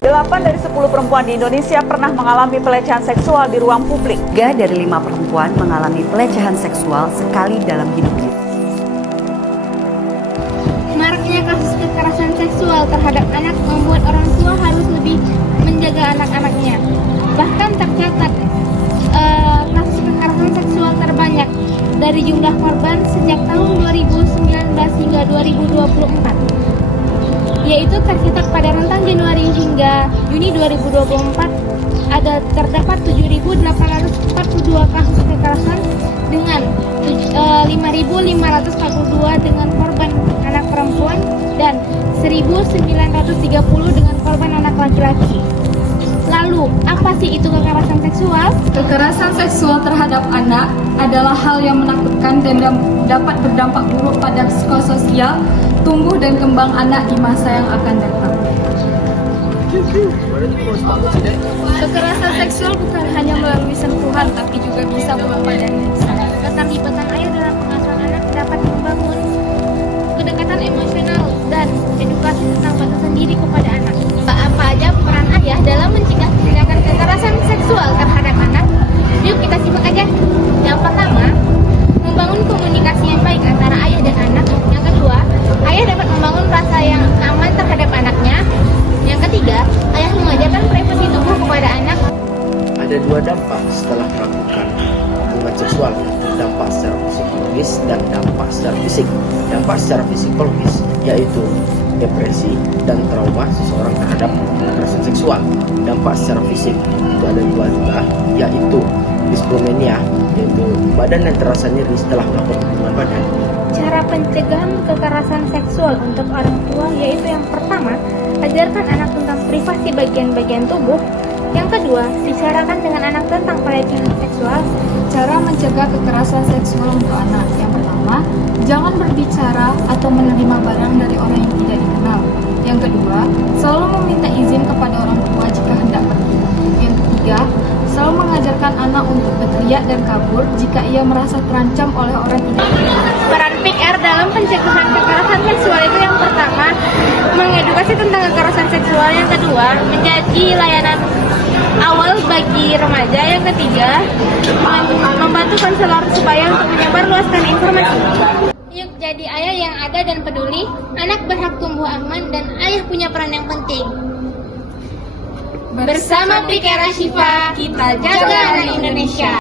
8 dari 10 perempuan di Indonesia pernah mengalami pelecehan seksual di ruang publik. 3 dari 5 perempuan mengalami pelecehan seksual sekali dalam hidupnya. Maraknya kasus kekerasan seksual terhadap anak membuat orang tua harus lebih menjaga anak-anaknya. Bahkan tercatat kasus kekerasan seksual terbanyak dari jumlah korban sejak tahun 2019 hingga 2024, yaitu tercatat pada rentang Januari hingga Juni 2024 terdapat 7.842 kasus kekerasan dengan 5.542 dengan korban anak perempuan dan 1.930 dengan korban anak laki-laki. Lalu, apa sih itu kekerasan seksual? Kekerasan seksual terhadap anak adalah hal yang menakutkan dan dapat berdampak buruk pada psikososial, tumbuh dan kembang anak di masa yang akan datang. Kekerasan seksual bukan hanya melalui sentuhan, tapi juga bisa berupa dari lisan. Keterlibatan ayah dalam pengasuhan anak dapat membangun kedekatan emosional dan edukasi tentang batasan diri kepada anak. Apa aja peran ayah dalam mencegah tindakan kekerasan seksual terhadap anak? Yuk kita simak aja. Yang pertama, membangun komunikasi yang baik antara ayah dan anak. Yang kedua, ayah dapat membangun rasa yang aman terhadap anaknya. Yang ketiga, ayah mengajarkan privasi tubuh kepada anak. Ada 2 dampak setelah melakukan hubungan seksual, dampak secara psikologis dan dampak secara fisik. Dampak secara psikologis yaitu depresi dan trauma seseorang terhadap kekerasan seksual. Dampak secara fisik itu ada 2 juga, yaitu dispromenia, yaitu badan yang terasa nyeri setelah melakukan hubungan badan. Cara pencegahan kekerasan seksual untuk orang tua yaitu yang pertama, ajarkan anak tentang privasi bagian-bagian tubuh. Yang kedua, bicarakan dengan anak tentang pelecehan seksual. Cara mencegah kekerasan seksual untuk anak. Yang pertama, jangan berbicara atau menerima barang dari orang yang tidak dikenal. Yang kedua, selalu meminta izin kepada orang tua jika hendak pergi. Yang ketiga, selalu mengajarkan anak untuk berteriak dan kabur jika ia merasa terancam oleh orang tidak dikenal. Peran PR dalam pencegahan kekerasan seksual itu yang pertama, mengedukasi tentang kekerasan seksual. Yang kedua, menjadi layanan awal bagi remaja. Yang ketiga, membantu konselor supaya untuk menyebarluaskan informasi. Yuk jadi ayah yang ada dan peduli. Anak berhak tumbuh aman dan ayah punya peran yang penting. Bersama Pikera Syifa, kita jaga anak Indonesia.